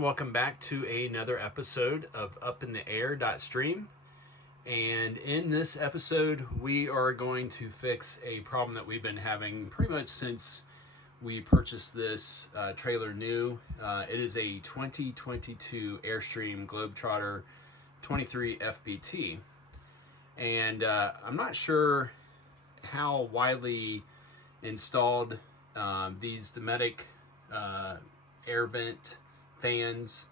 everyone, welcome back to another episode of Up in the Air.stream. And in this episode, we are going to fix a problem that we've been having pretty much since we purchased this trailer new. It is a 2022 Airstream Globetrotter 23 FBT. And I'm not sure how widely installed these Dometic air vent fans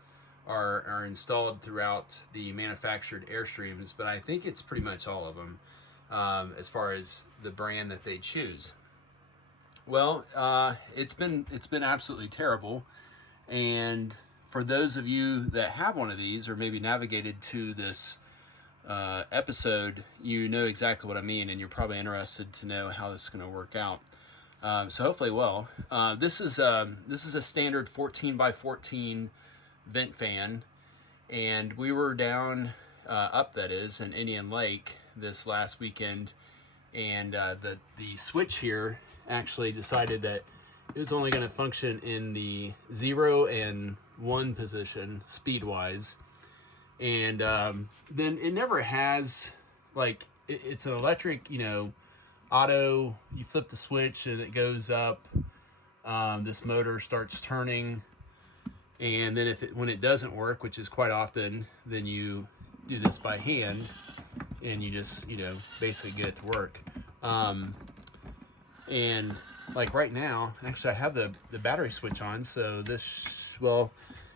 are installed throughout the manufactured Airstreams, but I think it's pretty much all of them as far as the brand that they choose. Well, it's been absolutely terrible, and for those of you that have one of these or maybe navigated to this episode, you know exactly what I mean, and you're probably interested to know how this is going to work out. So hopefully, well, this is a standard 14 by 14 vent fan, and we were down up, that is, in Indian Lake this last weekend, and the switch here actually decided that it was only going to function in the 0 and 1 position speed wise, and then it never has, like, it's an electric, auto, you flip the switch and it goes up, this motor starts turning, and then when it doesn't work, which is quite often, then you do this by hand and you just basically get it to work. And like right now, actually I have the battery switch on, so this, well,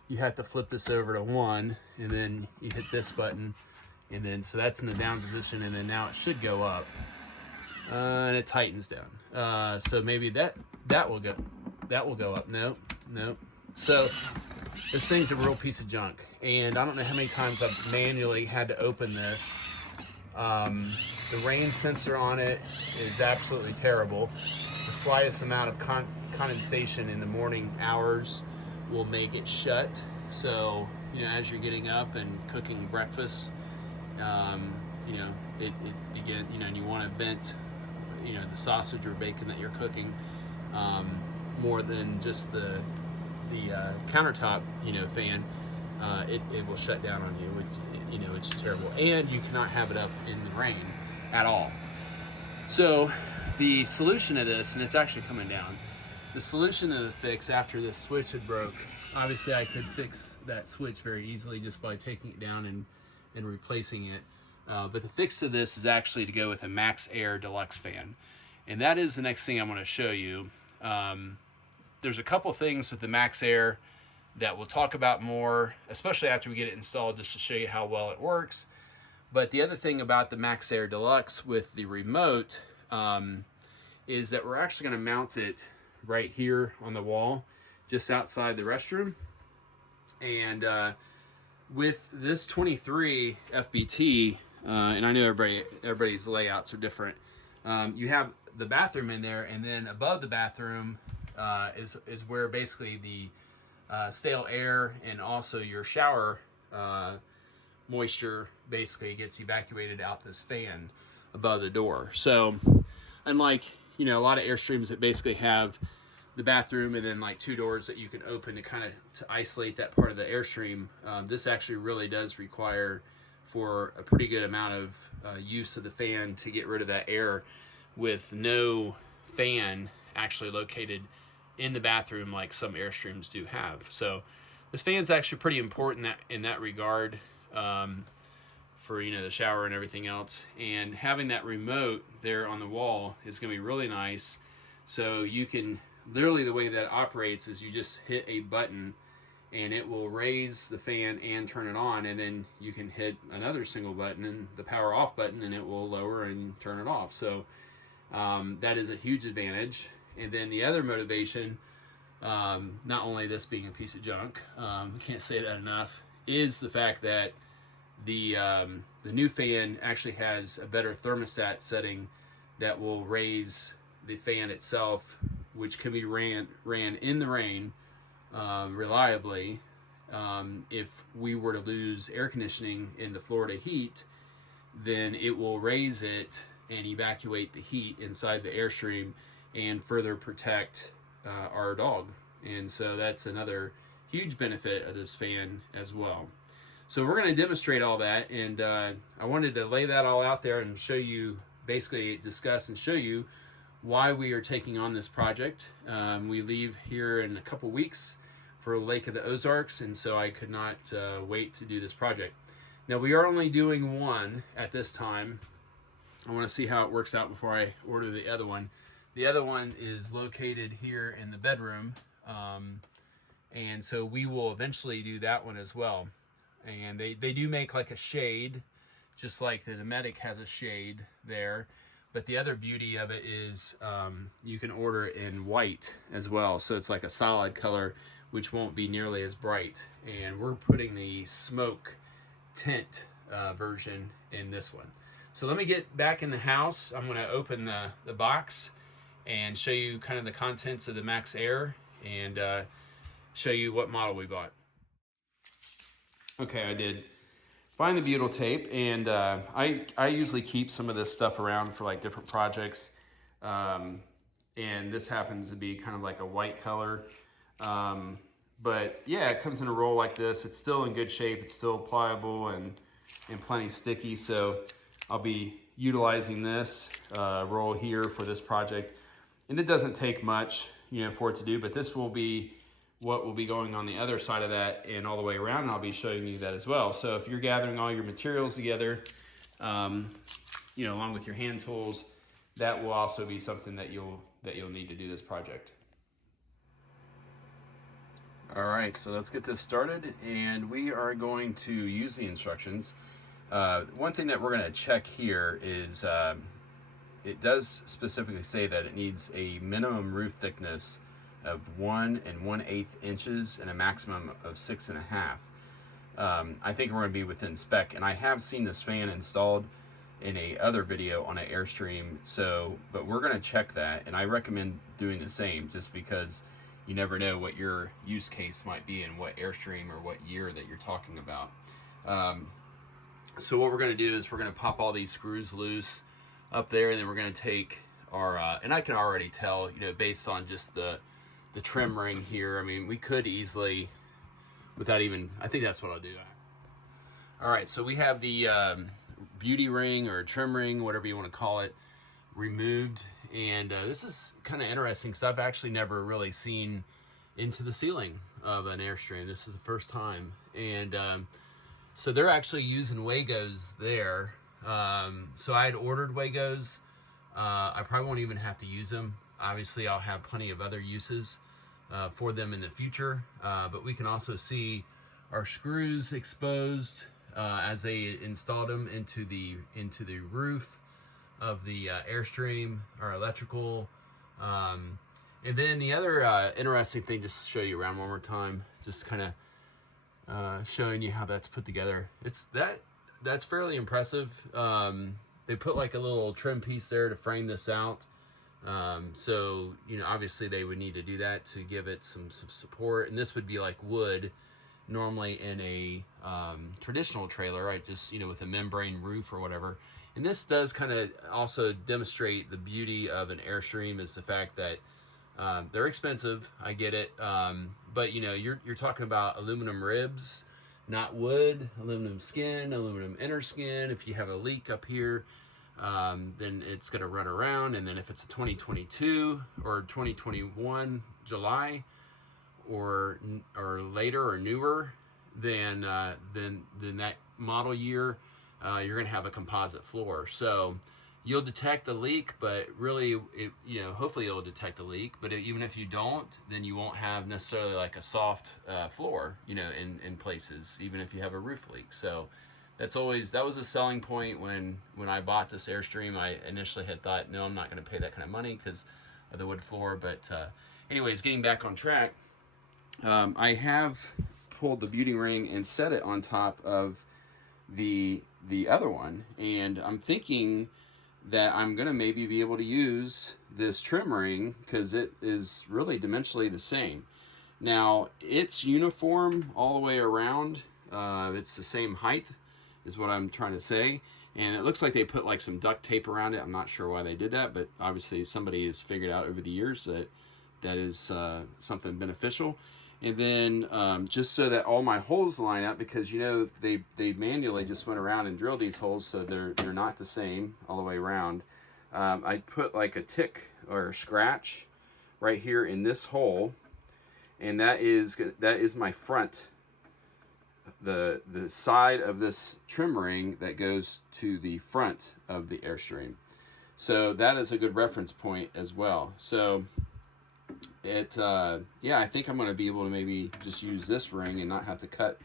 you have to flip this over to 1 and then you hit this button, and then so that's in the down position, and then now it should go up. And it tightens down. So maybe that will go up. Nope. So this thing's a real piece of junk, and I don't know how many times I've manually had to open this. The rain sensor on it is absolutely terrible. The slightest amount of condensation in the morning hours will make it shut. So as you're getting up and cooking breakfast, it begin, and you want to vent the sausage or bacon that you're cooking, more than just the countertop fan, it will shut down on you, which is terrible, and you cannot have it up in the rain at all. So the solution to this, and it's actually coming down, the solution to the fix after this switch had broke, obviously I could fix that switch very easily just by taking it down and replacing it. But the fix to this is actually to go with a MaxxAir Deluxe fan. And that is the next thing I'm going to show you. There's a couple things with the MaxxAir that we'll talk about more, especially after we get it installed, just to show you how well it works. But the other thing about the MaxxAir Deluxe with the remote is that we're actually going to mount it right here on the wall, just outside the restroom. And with this 23 FBT, and I know everybody's layouts are different. You have the bathroom in there, and then above the bathroom is where basically the stale air and also your shower moisture basically gets evacuated out this fan above the door. So unlike a lot of Airstreams that basically have the bathroom and then like 2 doors that you can open to isolate that part of the Airstream, this actually really does require for a pretty good amount of use of the fan to get rid of that air, with no fan actually located in the bathroom like some Airstreams do have. So this fan's actually pretty important in that regard, for the shower and everything else. And having that remote there on the wall is going to be really nice. So you can literally, the way that it operates is you just hit a button and it will raise the fan and turn it on, and then you can hit another single button and the power off button, and it will lower and turn it off. So that is a huge advantage. And then the other motivation, not only this being a piece of junk, can't say that enough, is the fact that the new fan actually has a better thermostat setting that will raise the fan itself, which can be ran in the rain reliably. If we were to lose air conditioning in the Florida heat, then it will raise it and evacuate the heat inside the Airstream and further protect our dog. And so that's another huge benefit of this fan as well. So we're going to demonstrate all that, and I wanted to lay that all out there and show you, basically discuss and show you why we are taking on this project. We leave here in a couple weeks for Lake of the Ozarks, and so I could not wait to do this project. Now we are only doing one at this time. I want to see how it works out before I order the other one. The other one is located here in the bedroom, and so we will eventually do that one as well. And they do make like a shade, just like the Dometic has a shade there. But the other beauty of it is you can order in white as well. So it's like a solid color, which won't be nearly as bright. And we're putting the smoke tint version in this one. So let me get back in the house. I'm going to open the box and show you kind of the contents of the MaxxAir and show you what model we bought. Okay, I did find the butyl tape, and I usually keep some of this stuff around for like different projects, and this happens to be kind of like a white color, but yeah, it comes in a roll like this. It's still in good shape, it's still pliable and plenty sticky, so I'll be utilizing this roll here for this project, and it doesn't take much, you know, for it to do, but this will be what will be going on the other side of that and all the way around, and I'll be showing you that as well. So if you're gathering all your materials together, you know, along with your hand tools, that will also be something that you'll need to do this project. All right, so let's get this started, and we are going to use the instructions. One thing that we're going to check here is it does specifically say that it needs a minimum roof thickness of 1 1/8 inches and a maximum of 6.5. I think we're going to be within spec, and I have seen this fan installed in a other video on an Airstream, so but we're going to check that, and I recommend doing the same just because you never know what your use case might be and what Airstream or what year that you're talking about. So what we're going to do is we're going to pop all these screws loose up there, and then we're going to take our and I can already tell, you know, based on just the trim ring here. I mean, we could easily, without even, I think that's what I'll do. All right, so we have the beauty ring or trim ring, whatever you want to call it, removed. And this is kind of interesting because I've actually never really seen into the ceiling of an Airstream. This is the first time. And so they're actually using Wagos there. So I had ordered Wagos. I probably won't even have to use them. Obviously, I'll have plenty of other uses for them in the future, but we can also see our screws exposed as they installed them into the roof of the Airstream, our electrical. And then the other interesting thing, just to show you around one more time, just kind of showing you how that's put together. That's fairly impressive. They put like a little trim piece there to frame this out. So, you know, obviously they would need to do that to give it some support. And this would be like wood normally in a traditional trailer, right? Just, you know, with a membrane roof or whatever. And this does kind of also demonstrate the beauty of an Airstream, is the fact that they're expensive. I get it. But, you know, you're talking about aluminum ribs, not wood, aluminum skin, aluminum inner skin. If you have a leak up here, then it's going to run around. And then if it's a 2022 or 2021 July or later or newer, then that model year, you're going to have a composite floor. So you'll detect the leak, but really, you know, hopefully it'll detect the leak. But even if you don't, then you won't have necessarily like a soft floor, you know, in places, even if you have a roof leak. So that was a selling point when I bought this Airstream. I initially had thought, no, I'm not going to pay that kind of money because of the wood floor. But anyways, getting back on track, I have pulled the beauty ring and set it on top of the other one, and I'm thinking that I'm gonna maybe be able to use this trim ring because it is really dimensionally the same. Now it's uniform all the way around. It's the same height is what I'm trying to say, and it looks like they put like some duct tape around it. I'm not sure why they did that, but obviously somebody has figured out over the years that is something beneficial. And then just so that all my holes line up, because you know they manually just went around and drilled these holes so they're not the same all the way around. I put like a tick or a scratch right here in this hole, and that is my front, the side of this trim ring that goes to the front of the Airstream. So that is a good reference point as well. So it yeah, I think I'm going to be able to maybe just use this ring and not have to cut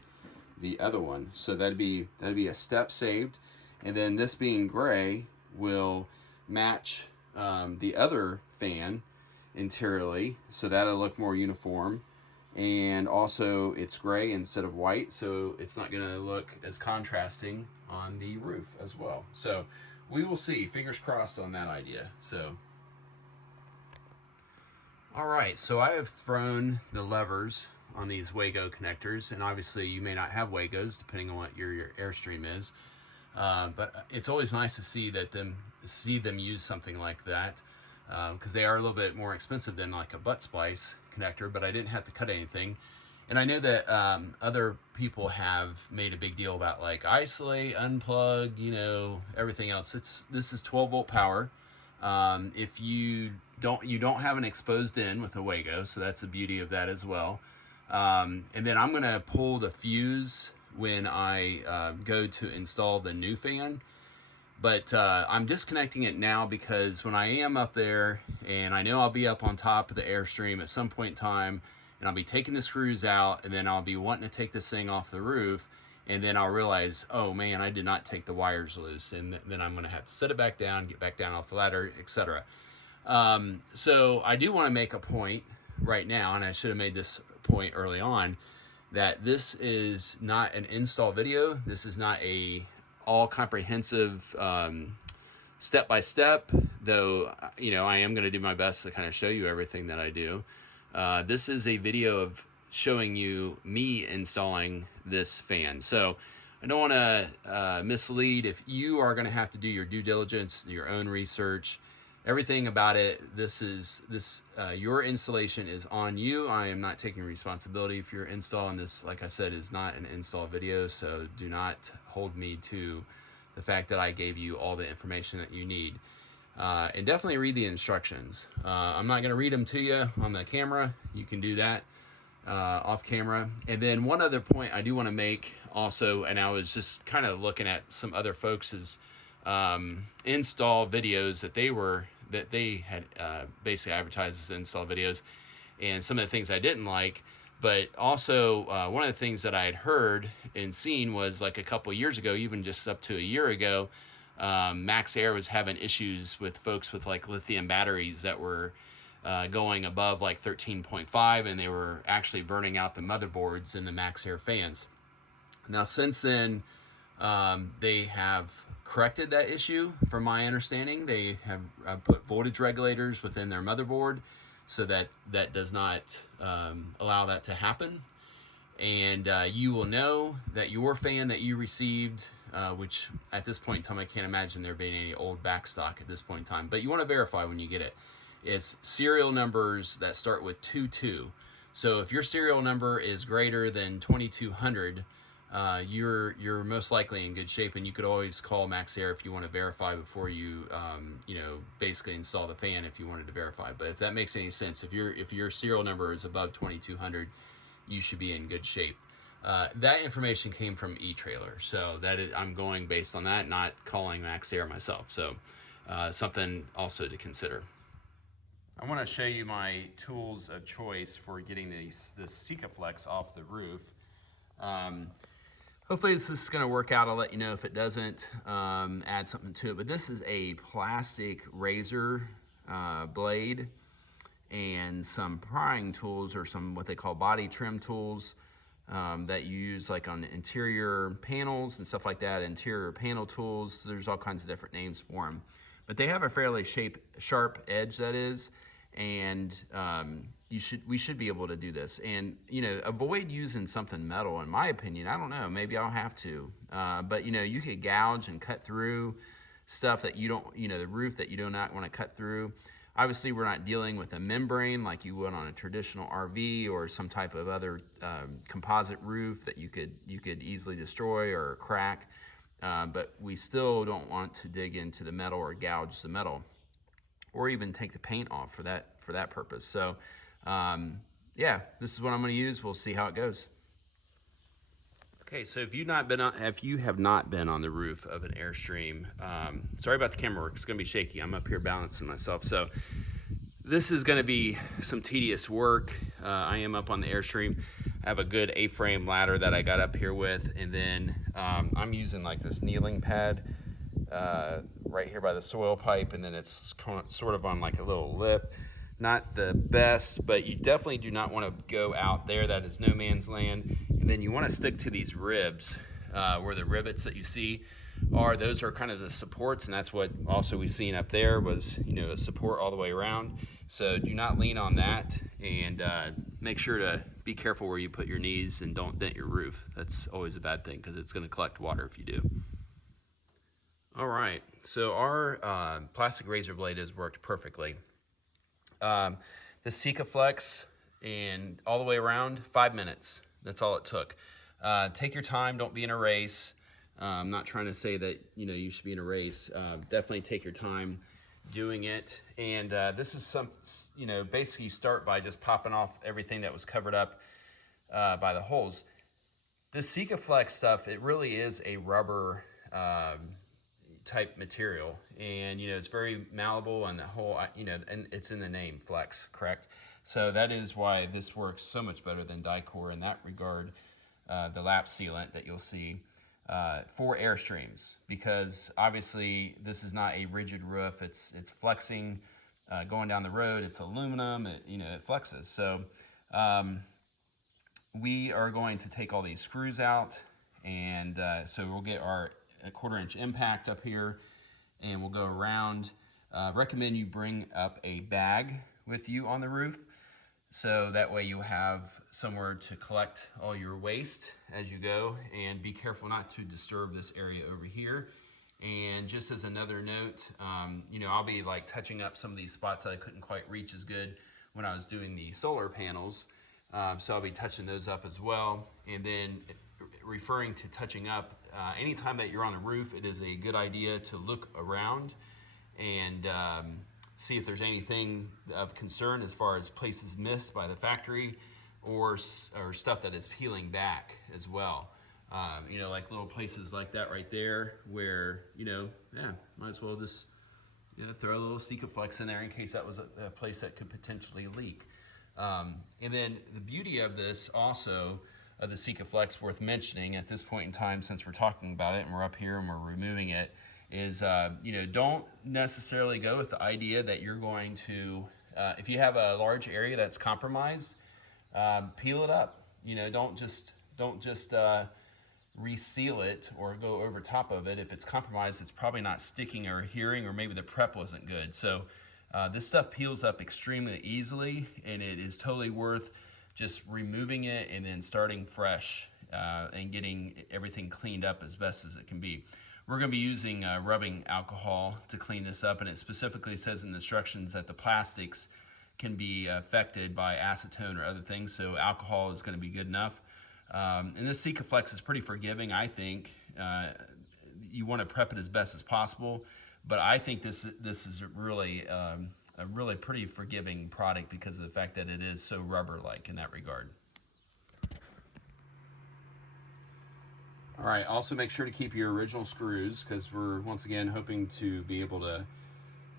the other one. So that'd be a step saved. And then this being gray will match the other fan interiorly, so that'll look more uniform. And also it's gray instead of white, so it's not going to look as contrasting on the roof as well. So we will see. Fingers crossed on that idea. So all right, so I have thrown the levers on these Wago connectors, and obviously you may not have Wagos depending on what your Airstream is, but it's always nice to see them use something like that, because they are a little bit more expensive than like a butt splice connector, but I didn't have to cut anything. And I know that other people have made a big deal about like isolate, unplug, you know, everything else. This is 12-volt power. If you don't have an exposed in with a Wago, so that's the beauty of that as well. And then I'm gonna pull the fuse when I go to install the new fan. But I'm disconnecting it now because when I am up there, and I know I'll be up on top of the Airstream at some point in time, and I'll be taking the screws out, and then I'll be wanting to take this thing off the roof, and then I'll realize, oh man, I did not take the wires loose, and then I'm going to have to set it back down, get back down off the ladder, etc. So I do want to make a point right now, and I should have made this point early on, that this is not an install video. This is not a all comprehensive step-by-step, though, you know, I am going to do my best to kind of show you everything that I do. This is a video of showing you me installing this fan. So I don't want to mislead. If you are going to have to do your due diligence, your own research, everything about it, your installation is on you. I am not taking responsibility for your install, and this, like I said, is not an install video, so do not hold me to the fact that I gave you all the information that you need. And definitely read the instructions. I'm not going to read them to you on the camera. You can do that off camera. And then one other point I do want to make also, and I was just kind of looking at some other folks' install videos that they had basically advertised as install videos, and some of the things I didn't like. But also one of the things that I had heard and seen was like a couple years ago, even just up to a year ago, MaxxAir was having issues with folks with like lithium batteries that were going above like 13.5, and they were actually burning out the motherboards in the MaxxAir fans. Now since then, they have corrected that issue. From my understanding, they have put voltage regulators within their motherboard so that does not allow that to happen. And you will know that your fan that you received, which at this point in time I can't imagine there being any old backstock at this point in time, but you want to verify when you get it. It's serial numbers that start with 22. So if your serial number is greater than 2200, you're most likely in good shape, and you could always call MaxxAir if you want to verify before you basically install the fan if you wanted to verify. But if that makes any sense, if your serial number is above 2200, you should be in good shape. That information came from eTrailer, so I'm going based on that, not calling MaxxAir myself. So something also to consider. I want to show you my tools of choice for getting this Sikaflex off the roof. Hopefully this is going to work out. I'll let you know if it doesn't, add something to it. But this is a plastic razor blade and some prying tools, or some what they call body trim tools that you use like on interior panels and stuff like that, interior panel tools. There's all kinds of different names for them. But they have a fairly sharp edge, that is, and we should be able to do this. And avoid using something metal, in my opinion. I don't know, maybe I'll have to, but you could gouge and cut through stuff that you don't, the roof that you do not want to cut through. Obviously, we're not dealing with a membrane like you would on a traditional RV or some type of other composite roof that you could easily destroy or crack. But we still don't want to dig into the metal or gouge the metal, or even take the paint off for that purpose. So, yeah, this is what I'm going to use. We'll see how it goes. Okay, so if you have not been on the roof of an Airstream, sorry about the camera work. It's going to be shaky. I'm up here balancing myself. So this is going to be some tedious work. I am up on the Airstream. I have a good A-frame ladder that I got up here with, and then I'm using like this kneeling pad right here by the soil pipe, and then it's sort of on like a little lip. Not the best, but you definitely do not want to go out there. That is no man's land. And then you want to stick to these ribs where the rivets that you see are. Those are kind of the supports, and that's what also we seen up there was, you know, a support all the way around. So do not lean on that, and make sure to be careful where you put your knees and don't dent your roof. That's always a bad thing because it's going to collect water if you do. All right, so our plastic razor blade has worked perfectly. The Sikaflex and all the way around, 5 minutes. That's all it took. Take your time. Don't be in a race. I'm not trying to say that, you know, you should be in a race. Definitely take your time doing it. And this is some, you know, basically you start by just popping off everything that was covered up by the holes. The Sikaflex stuff, it really is a rubber type material, and you know, it's very malleable, and the whole, you know, and it's in the name flex, correct? So that is why this works so much better than Dicor in that regard, the lap sealant that you'll see for Airstreams, because obviously this is not a rigid roof. It's flexing going down the road. It's aluminum, you know, it flexes. So we are going to take all these screws out, and so we'll get our a 1/4 inch impact up here, and we'll go around. Recommend you bring up a bag with you on the roof, so that way you have somewhere to collect all your waste as you go, and be careful not to disturb this area over here. And just as another note, you know, I'll be like touching up some of these spots that I couldn't quite reach as good when I was doing the solar panels, so I'll be touching those up as well. And then referring to touching up, anytime that you're on a roof, it is a good idea to look around and see if there's anything of concern as far as places missed by the factory, or stuff that is peeling back as well. You know, like little places like that right there where, you know, yeah, might as well just, you know, throw a little Sikaflex in there in case that was a place that could potentially leak. And then the beauty of this also, of the Sikaflex, worth mentioning at this point in time, since we're talking about it and we're up here and we're removing it, is you know, don't necessarily go with the idea that you're going to, if you have a large area that's compromised, peel it up. You know, don't just reseal it or go over top of it. If it's compromised, it's probably not sticking or adhering, or maybe the prep wasn't good. So this stuff peels up extremely easily, and it is totally worth just removing it and then starting fresh and getting everything cleaned up as best as it can be. We're going to be using rubbing alcohol to clean this up, and it specifically says in the instructions that the plastics can be affected by acetone or other things, so alcohol is going to be good enough. And this Sikaflex is pretty forgiving, I think. You want to prep it as best as possible, but I think this is really a really pretty forgiving product because of the fact that it is so rubber-like in that regard. All right, also make sure to keep your original screws, because we're once again hoping to be able to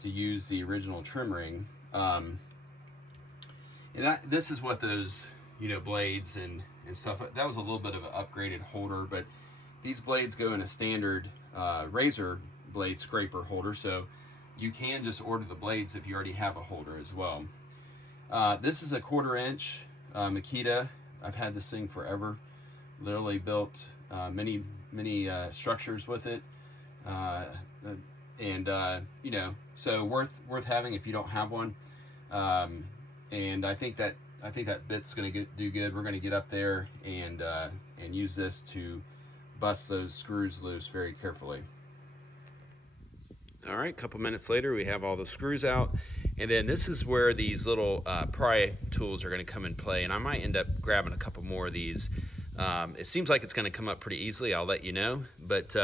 use the original trim ring. And this is what those, you know, blades and stuff, that was a little bit of an upgraded holder, but these blades go in a standard razor blade scraper holder, so you can just order the blades if you already have a holder as well. This is a 1/4 inch Makita. I've had this thing forever. Literally built many structures with it, and you know, so worth having if you don't have one. And I think that bit's going to do good. We're going to get up there and use this to bust those screws loose very carefully. All right, a couple minutes later, we have all the screws out. And then this is where these little pry tools are going to come in play. And I might end up grabbing a couple more of these. It seems like it's going to come up pretty easily, I'll let you know. But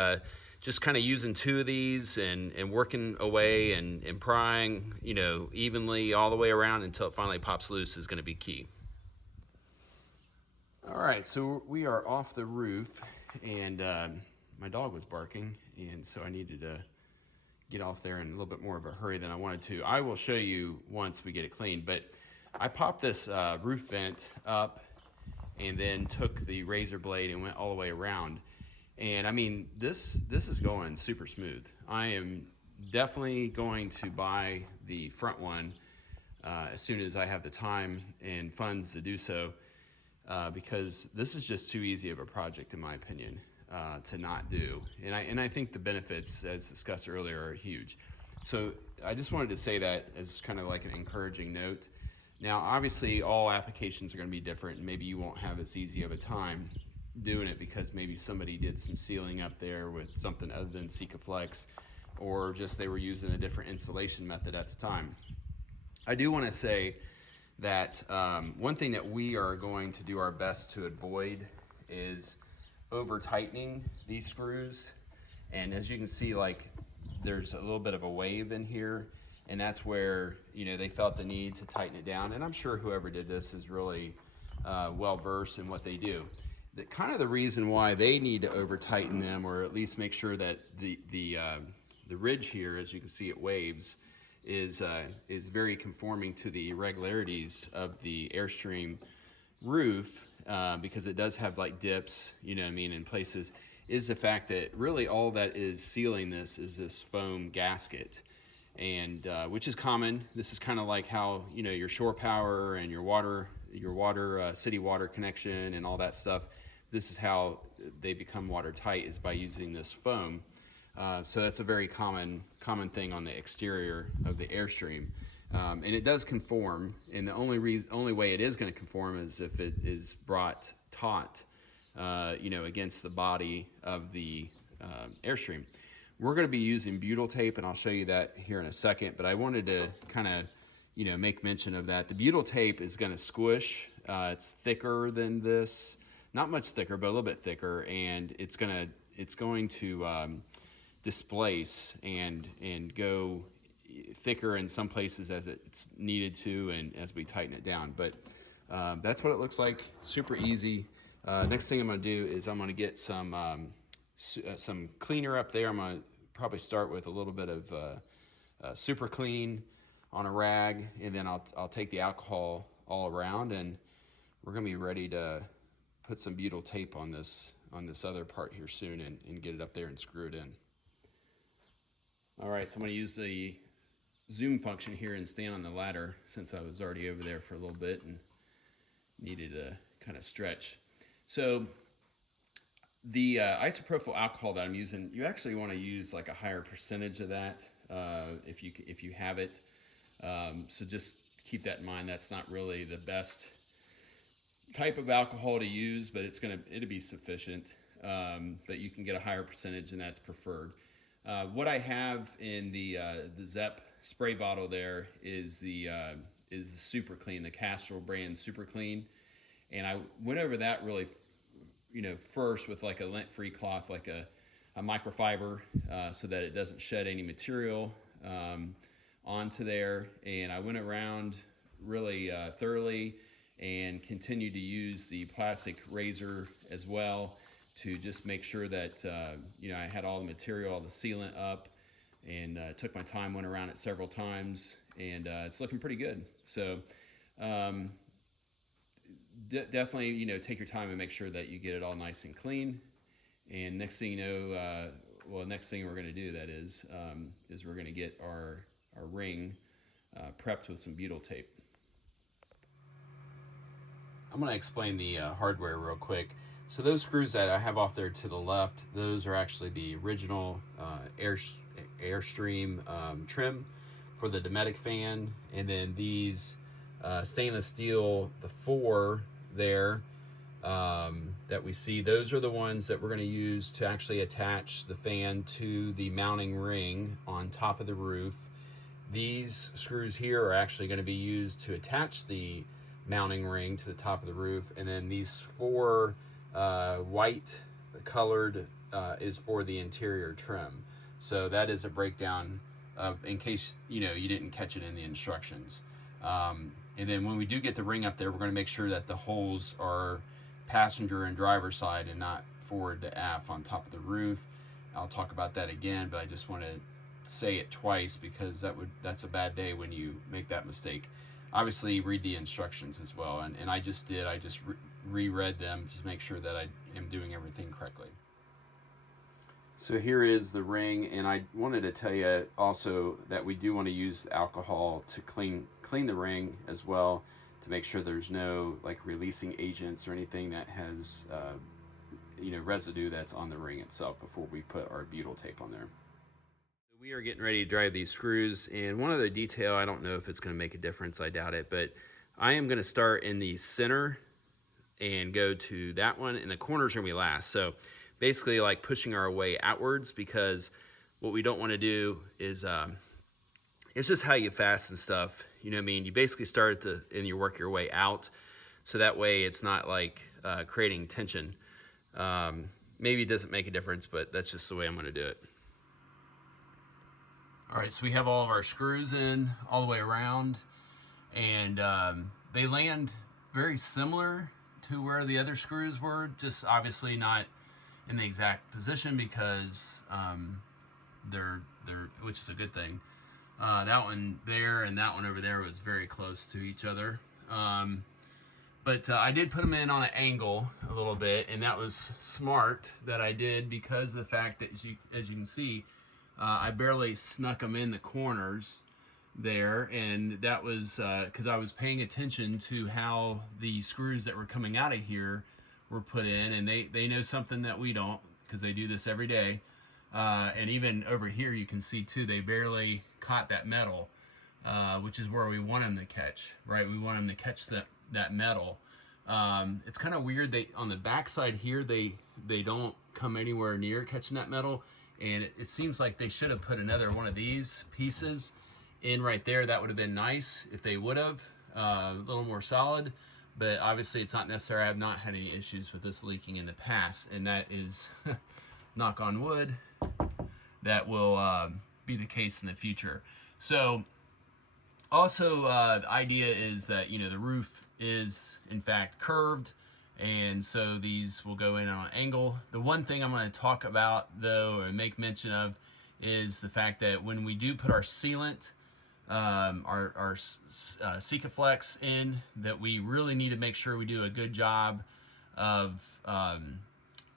just kind of using two of these and working away and prying, you know, evenly all the way around until it finally pops loose is going to be key. All right, so we are off the roof, and my dog was barking, and so I needed to get off there in a little bit more of a hurry than I wanted to. I will show you once we get it cleaned, but I popped this roof vent up and then took the razor blade and went all the way around. And I mean, this is going super smooth. I am definitely going to buy the front one as soon as I have the time and funds to do so, because this is just too easy of a project, in my opinion, to not do. And I think the benefits, as discussed earlier, are huge. So I just wanted to say that as kind of like an encouraging note. Now, obviously, all applications are going to be different, and maybe you won't have as easy of a time doing it because maybe somebody did some sealing up there with something other than Sikaflex, or just they were using a different installation method at the time. I do want to say that one thing that we are going to do our best to avoid is over tightening these screws. And as you can see, like, there's a little bit of a wave in here, and that's where, you know, they felt the need to tighten it down. And I'm sure whoever did this is really well versed in what they do. Kind of the reason why they need to over tighten them, or at least make sure that the ridge here, as you can see, it waves, is very conforming to the irregularities of the Airstream roof, because it does have like dips, you know what I mean, in places, is the fact that really all that is sealing this is this foam gasket. And which is common. This is kind of like how, you know, your shore power and your water city water connection and all that stuff, this is how they become watertight, is by using this foam. So that's a very common thing on the exterior of the Airstream. And it does conform, and the only way it is going to conform is if it is brought taut, you know, against the body of the Airstream. We're going to be using butyl tape, and I'll show you that here in a second, but I wanted to kind of, you know, make mention of that. The butyl tape is going to squish. It's thicker than this, not much thicker, but a little bit thicker, and it's going to displace and go thicker in some places as it's needed to, and as we tighten it down. But that's what it looks like. Super easy. Next thing I'm going to do is I'm going to get some cleaner up there. I'm going to probably start with a little bit of super clean on a rag, and then I'll take the alcohol all around, and we're going to be ready to put some butyl tape on this other part here soon, and get it up there and screw it in. All right, so I'm going to use the zoom function here and stand on the ladder, since I was already over there for a little bit and needed to kind of stretch. So the isopropyl alcohol that I'm using, you actually want to use like a higher percentage of that if you have it. So just keep that in mind. That's not really the best type of alcohol to use, but it'll be sufficient. But you can get a higher percentage, and that's preferred. What I have in the Zepp spray bottle there is the Super Clean, the Castrol brand Super Clean, and I went over that really, you know, first with like a lint-free cloth, like a microfiber, so that it doesn't shed any material onto there. And I went around really thoroughly, and continued to use the plastic razor as well to just make sure that you know, I had all the material, all the sealant up, and took my time, went around it several times, and it's looking pretty good. So definitely, you know, take your time and make sure that you get it all nice and clean. And next thing you know, next thing we're going to do, that is we're going to get our ring prepped with some butyl tape. I'm going to explain the hardware real quick. So those screws that I have off there to the left, those are actually the original Airstream trim for the Dometic fan. And then these stainless steel, the 4 there, that we see. Those are the ones that we're going to use to actually attach the fan to the mounting ring on top of the roof. These screws here are actually going to be used to attach the mounting ring to the top of the roof, and then these four white colored is for the interior trim. So that is a breakdown of, in case you didn't catch it in the instructions. And then when we do get the ring up there, we're going to make sure that the holes are passenger and driver side and not forward to aft on top of the roof. I'll talk about that again, but I just want to say it twice because that's a bad day when you make that mistake. Obviously read the instructions as well, and I just reread them to make sure that I am doing everything correctly. So here is the ring, and I wanted to tell you also that we do want to use alcohol to clean the ring as well, to make sure there's no like releasing agents or anything that has residue that's on the ring itself before we put our butyl tape on there. We are getting ready to drive these screws, and one other detail, I don't know if it's going to make a difference, I doubt it, but I am going to start in the center and go to that one, and the corners are going to be last. So basically like pushing our way outwards, because what we don't want to do is it's just how you fasten stuff, you know what I mean? You basically start and you work your way out, so that way it's not like creating tension. Maybe it doesn't make a difference, but that's just the way I'm going to do it. All right, so we have all of our screws in all the way around, and they land very similar to where the other screws were, just obviously not in the exact position because they're which is a good thing. That one there and that one over there was very close to each other. But I did put them in on an angle a little bit, and that was smart that I did, because of the fact that, as you can see, I barely snuck them in the corners there, and that was because I was paying attention to how the screws that were coming out of here were put in, and they know something that we don't, because they do this every day. And even over here you can see too, they barely caught that metal, which is where we want them to catch, right? We want them to catch that metal. It's kind of weird, on the back side here they don't come anywhere near catching that metal, and it seems like they should have put another one of these pieces in right there. That would have been nice if they would have, a little more solid, but obviously it's not necessary. I have not had any issues with this leaking in the past, and that is knock on wood, that will be the case in the future. So also the idea is that the roof is in fact curved, and so these will go in on an angle. The one thing I'm going to talk about though, and make mention of, is the fact that when we do put our sealant, our Sikaflex in, that we really need to make sure we do a good job of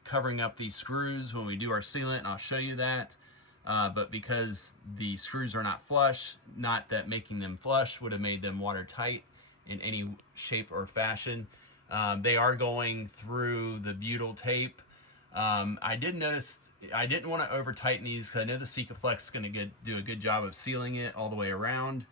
covering up these screws when we do our sealant, and I'll show you that. But because the screws are not flush, not that making them flush would have made them watertight in any shape or fashion, they are going through the butyl tape. I did notice I didn't want to over tighten these, because I know the Sikaflex is going to do a good job of sealing it all the way around.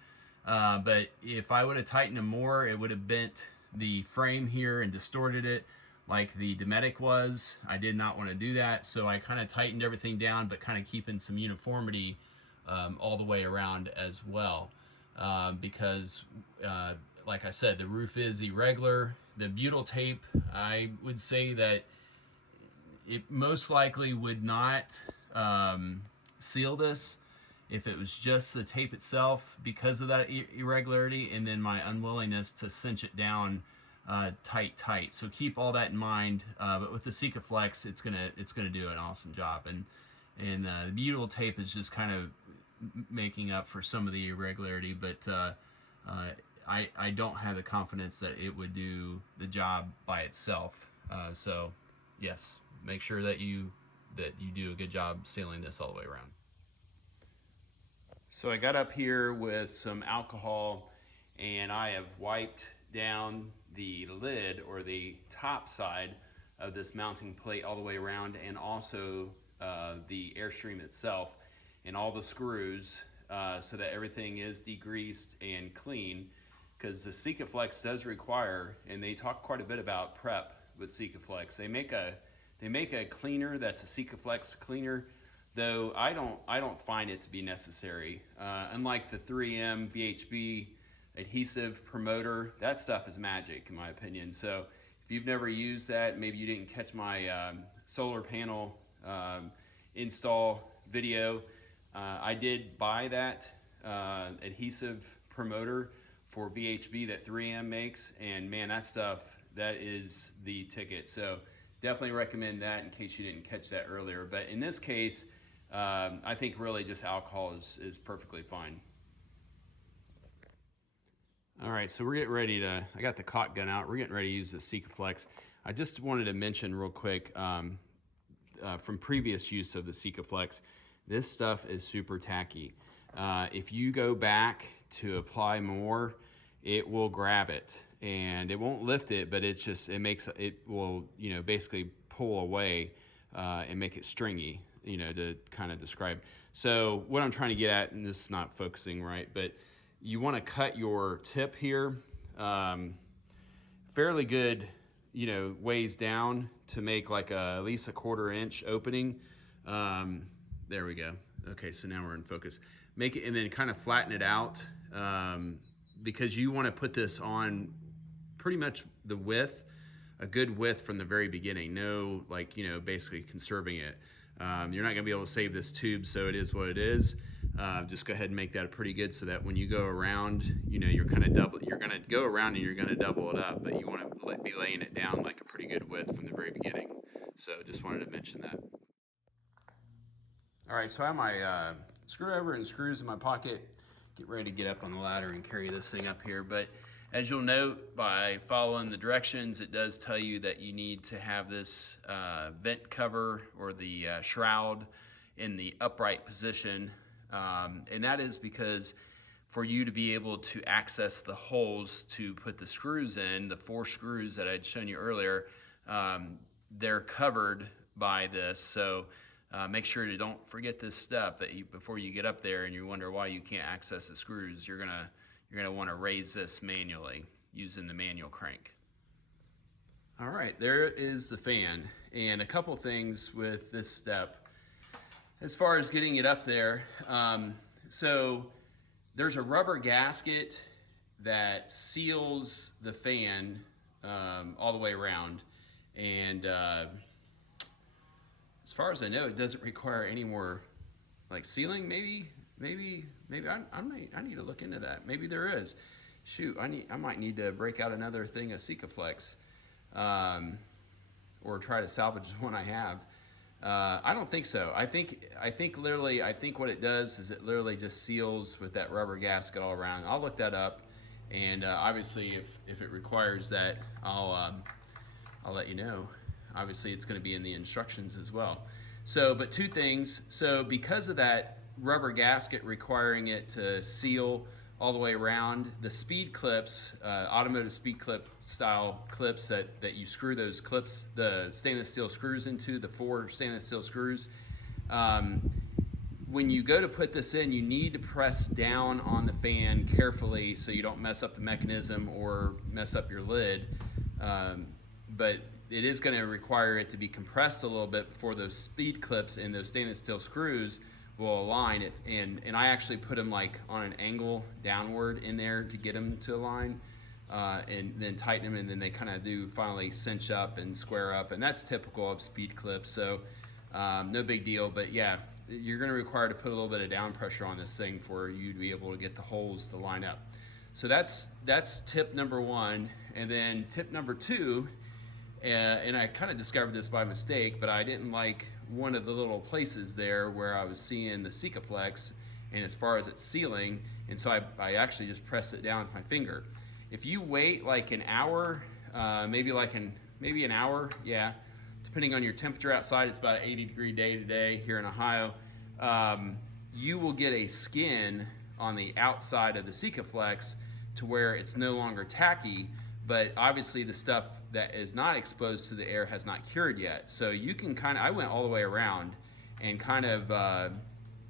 But if I would have tightened them more, it would have bent the frame here and distorted it like the Dometic was. I did not want to do that, so I kind of tightened everything down, but kind of keeping some uniformity all the way around as well. Because like I said, the roof is irregular. The butyl tape, I would say that it most likely would not seal this if it was just the tape itself, because of that irregularity, and then my unwillingness to cinch it down tight. So keep all that in mind. But with the Sikaflex, it's gonna do an awesome job, and the butyl tape is just kind of making up for some of the irregularity. But I don't have the confidence that it would do the job by itself. So yes, make sure that you do a good job sealing this all the way around. So I got up here with some alcohol, and I have wiped down the lid, or the top side of this mounting plate, all the way around, and also the Airstream itself and all the screws, so that everything is degreased and clean, because the Sikaflex does require, and they talk quite a bit about prep with Sikaflex. They make a cleaner that's a Sikaflex cleaner, though I don't find it to be necessary. Unlike the 3M VHB adhesive promoter, that stuff is magic in my opinion. So if you've never used that, maybe you didn't catch my solar panel install video, I did buy that adhesive promoter for VHB that 3M makes, and man, that stuff, that is the ticket. So definitely recommend that in case you didn't catch that earlier. But in this case, I think really just alcohol is perfectly fine. All right, so we're getting ready to, I got the caulk gun out. We're getting ready to use the Sikaflex. I just wanted to mention real quick, from previous use of the Sikaflex, this stuff is super tacky. If you go back to apply more, it will grab it and it won't lift it, but it's just, it will, you know, basically pull away and make it stringy, you know, to kind of describe. So what I'm trying to get at, and this is not focusing right, but you want to cut your tip here fairly good, you know, ways down to make like at least a 1/4 inch opening. There we go. Okay, so now we're in focus. Make it and then kind of flatten it out because you want to put this on pretty much the width, a good width from the very beginning. No, like, you know, basically conserving it. You're not gonna be able to save this tube, so it is what it is. Just go ahead and make that pretty good so that when you go around, you know, you're gonna go around and you're gonna double it up, but you wanna be laying it down like a pretty good width from the very beginning. So just wanted to mention that. All right, so I have my screwdriver and screws in my pocket. Get ready to get up on the ladder and carry this thing up here. But as you'll note by following the directions, it does tell you that you need to have this vent cover or the shroud in the upright position. And that is because for you to be able to access the holes to put the screws in, the 4 screws that I'd shown you earlier, they're covered by this. So make sure you don't forget this step that before you get up there and you wonder why you can't access the screws, you're gonna want to raise this manually using the manual crank. All right, there is the fan, and a couple things with this step as far as getting it up there. So there's a rubber gasket that seals the fan all the way around, and as far as I know, it doesn't require any more like sealing. Maybe I need to look into that. Maybe there is. Shoot, I might need to break out another thing of Sikaflex, or try to salvage the one I have. I don't think so. I think what it does is it literally just seals with that rubber gasket all around. I'll look that up, and obviously if it requires that, I'll let you know. Obviously it's going to be in the instructions as well. So, but 2 things. So because of that rubber gasket requiring it to seal all the way around, the speed clips, automotive speed clip style clips that you screw those clips, the stainless steel screws into, the 4 stainless steel screws, when you go to put this in, you need to press down on the fan carefully so you don't mess up the mechanism or mess up your lid. But it is going to require it to be compressed a little bit before those speed clips and those stainless steel screws will align it. And I actually put them like on an angle downward in there to get them to align, and then tighten them, and then they kind of do finally cinch up and square up, and that's typical of speed clips. So no big deal, but yeah, you're going to require to put a little bit of down pressure on this thing for you to be able to get the holes to line up. So that's tip number 1. And then tip number 2, and I kind of discovered this by mistake, but I didn't like one of the little places there where I was seeing the Sikaflex, and as far as its sealing, and so I actually just pressed it down with my finger. If you wait like an hour, maybe an hour, yeah, depending on your temperature outside, it's about an 80-degree day today here in Ohio, you will get a skin on the outside of the Sikaflex to where it's no longer tacky, but obviously the stuff that is not exposed to the air has not cured yet. So you can kind of, I went all the way around and kind of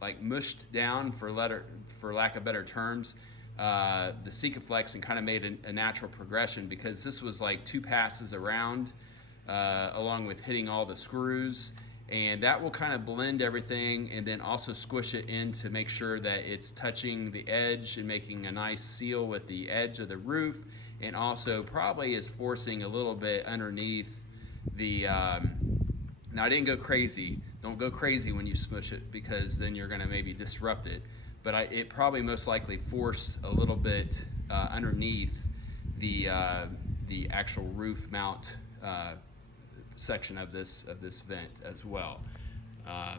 like mushed down, for lack of better terms, the Sikaflex, and kind of made a natural progression, because this was like 2 passes around along with hitting all the screws, and that will kind of blend everything and then also squish it in to make sure that it's touching the edge and making a nice seal with the edge of the roof, and also probably is forcing a little bit underneath the now I didn't go crazy. Don't go crazy when you smush it, because then you're going to maybe disrupt it, but it probably most likely forced a little bit underneath the actual roof mount section of this vent as well.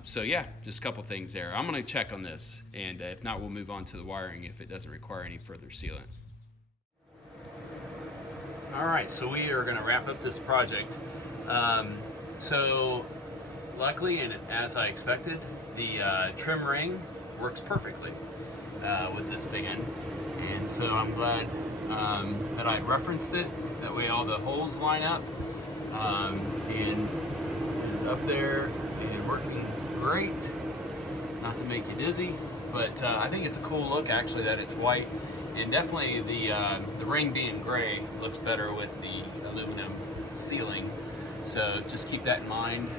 So yeah, just a couple things there. I'm going to check on this, and if not, we'll move on to the wiring if it doesn't require any further sealant. All right, so we are going to wrap up this project. So luckily, and as I expected, the trim ring works perfectly with this fan, and so I'm glad that I referenced it. That way all the holes line up, and is up there and working great. Not to make you dizzy, but I think it's a cool look actually that it's white, and definitely the ring being gray looks better with the aluminum ceiling. So just keep that in mind,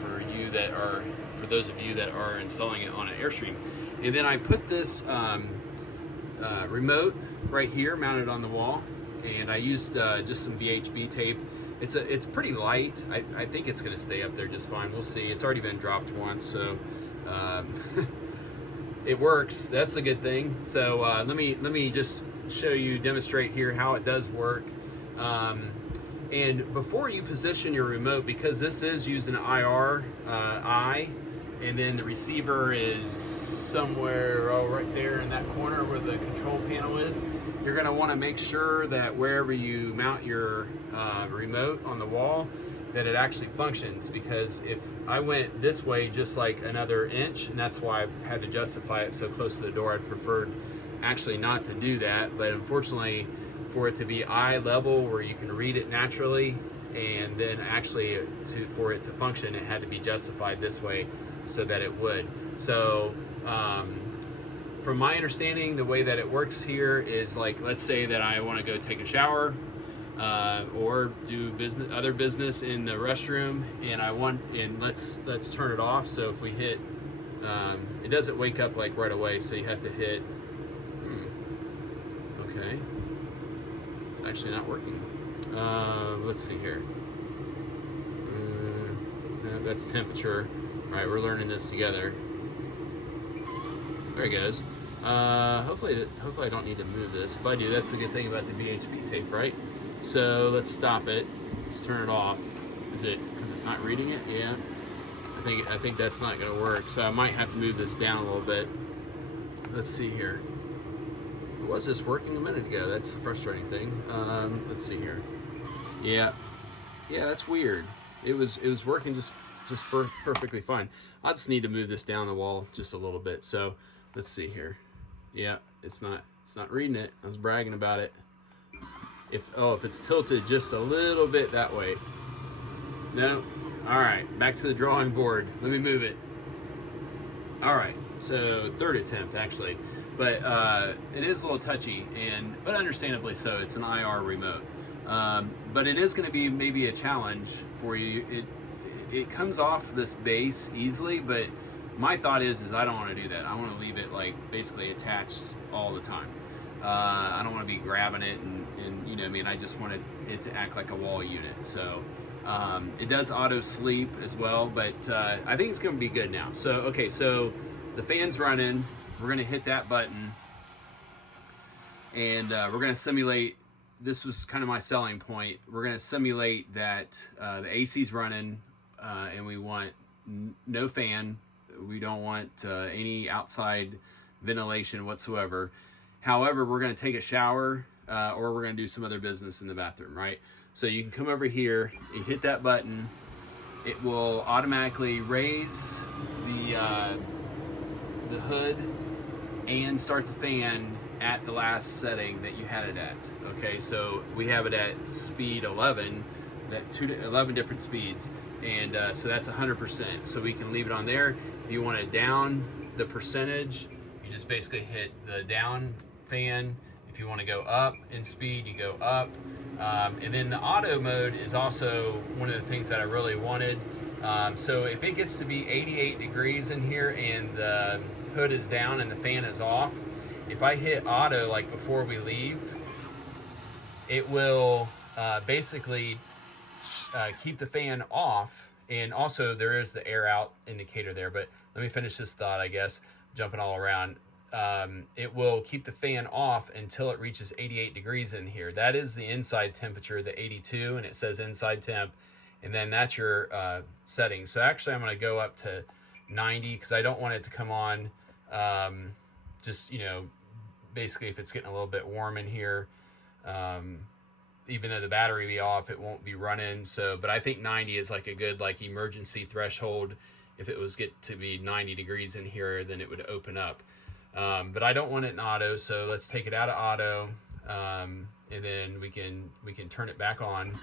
for those of you that are installing it on an Airstream. And then I put this remote right here mounted on the wall, and I used just some VHB tape. It's pretty light. I think it's going to stay up there just fine. We'll see. It's already been dropped once, so it works. That's a good thing. So let me just demonstrate here how it does work. And before you position your remote, because this is using an IR eye, and then the receiver is somewhere right there in that corner where the control panel is, you're going to want to make sure that wherever you mount your remote on the wall, that it actually functions. Because if I went this way just like another inch, and that's why I had to justify it so close to the door, I'd preferred actually not to do that, but unfortunately for it to be eye level where you can read it naturally, and then actually for it to function, it had to be justified this way so that it would. So from my understanding, the way that it works here is, like, let's say that I want to go take a shower or do other business in the restroom, and let's turn it off. So if we hit, it doesn't wake up like right away, so you have to hit. Okay, it's actually not working. Let's see here. That's temperature. All right, we're learning this together. There it goes. Hopefully I don't need to move this. If I do, that's the good thing about the VHB tape, right? So let's stop it. Let's turn it off. Is it because it's not reading it? Yeah. I think that's not going to work. So I might have to move this down a little bit. Let's see here. It was just working a minute ago. That's the frustrating thing. Let's see here. Yeah, that's weird. It was working just perfectly fine. I just need to move this down the wall just a little bit. So let's see here. Yeah, it's not reading it. I was bragging about it. If it's tilted just a little bit that way. No. All right, back to the drawing board. Let me move it. All right, so third attempt actually, but it is a little touchy, but understandably so. It's an IR remote, but it is going to be maybe a challenge for you. It comes off this base easily, but my thought is I don't want to do that. I want to leave it like basically attached all the time. I don't want to be grabbing it and I just want it to act like a wall unit. So it does auto sleep as well, but I think it's going to be good now. So okay, so the fan's running. We're going to hit that button, and we're going to simulate. This was kind of my selling point. We're going to simulate that the AC's running, and we want no fan. We don't want any outside ventilation whatsoever. However, we're going to take a shower, or we're going to do some other business in the bathroom, right? So you can come over here, you hit that button, it will automatically raise the hood and start the fan at the last setting that you had it at. Okay, so we have it at speed 11, 11 different speeds, and so that's 100%. So we can leave it on there. If you want to down the percentage, you just basically hit the down fan. If you want to go up in speed, you go up. And then the auto mode is also one of the things that I really wanted. So if it gets to be 88 degrees in here and the hood is down and the fan is off, if I hit auto like before we leave, it will basically keep the fan off. And also there is the air out indicator there, but let me finish this thought, I guess, jumping all around. It will keep the fan off until it reaches 88 degrees in here. That is the inside temperature, the 82, and it says inside temp, and then that's your setting. So actually I'm going to go up to 90 because I don't want it to come on just, you know, basically if it's getting a little bit warm in here, even though the battery be off, it won't be running. So, but I think 90 is like a good like emergency threshold. If it was get to be 90 degrees in here, then it would open up. But I don't want it in auto, so let's take it out of auto, and then we can turn it back on.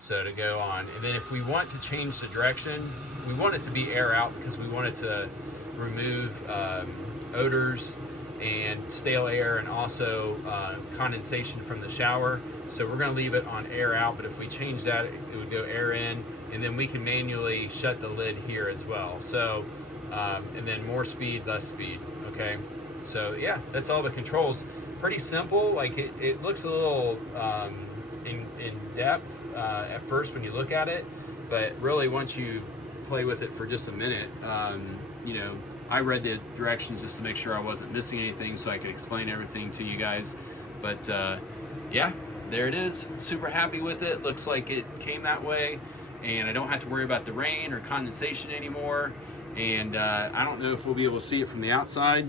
So to go on, and then if we want to change the direction, we want it to be air out because we want it to remove odors and stale air and also condensation from the shower. So we're going to leave it on air out, but if we change that, it would go air in, and then we can manually shut the lid here as well. So and then more speed, less speed. Okay, so yeah, that's all the controls. Pretty simple. Like it looks a little in depth at first when you look at it, but really once you play with it for just a minute, you know, I read the directions just to make sure I wasn't missing anything so I could explain everything to you guys. But yeah, there it is. Super happy with it. Looks like it came that way, and I don't have to worry about the rain or condensation anymore. And I don't know if we'll be able to see it from the outside.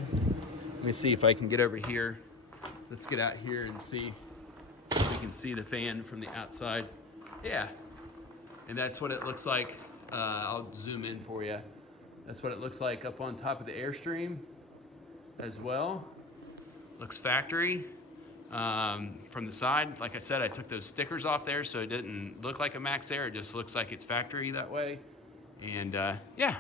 Let me see if I can get over here. Let's get out here and see if we can see the fan from the outside. Yeah, and that's what it looks like. I'll zoom in for you. That's what it looks like up on top of the Airstream as well. Looks factory from the side. Like I said, I took those stickers off there so it didn't look like a MaxxAir. It just looks like it's factory that way. And yeah.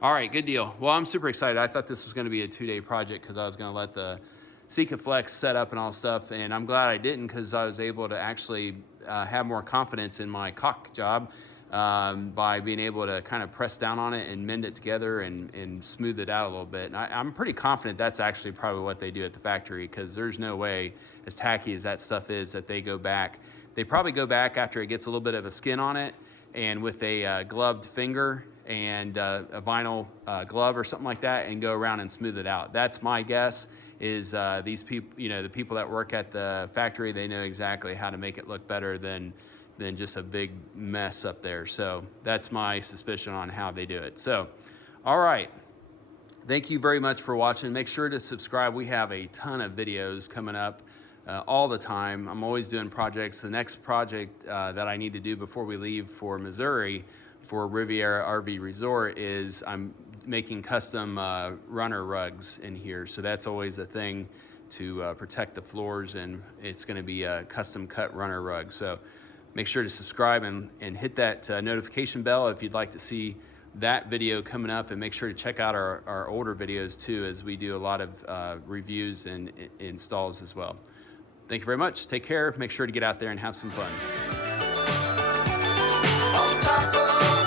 All right, good deal. Well, I'm super excited. I thought this was going to be a 2-day project because I was going to let the Seca Flex set up and all stuff, and I'm glad I didn't because I was able to actually have more confidence in my caulk job by being able to kind of press down on it and mend it together and smooth it out a little bit. And I'm pretty confident that's actually probably what they do at the factory, because there's no way, as tacky as that stuff is, that they go back. They probably go back after it gets a little bit of a skin on it, and with a gloved finger and a vinyl glove or something like that, and go around and smooth it out. That's my guess. Is these people, you know, the people that work at the factory, they know exactly how to make it look better than just a big mess up there. So that's my suspicion on how they do it. So, all right. Thank you very much for watching. Make sure to subscribe. We have a ton of videos coming up all the time. I'm always doing projects. The next project that I need to do before we leave for Missouri for Riviera RV Resort is I'm making custom runner rugs in here. So that's always a thing to protect the floors, and it's going to be a custom cut runner rug. So make sure to subscribe and hit that notification bell if you'd like to see that video coming up, and make sure to check out our older videos too, as we do a lot of reviews and installs as well. Thank you very much. Take care. Make sure to get out there and have some fun. On top of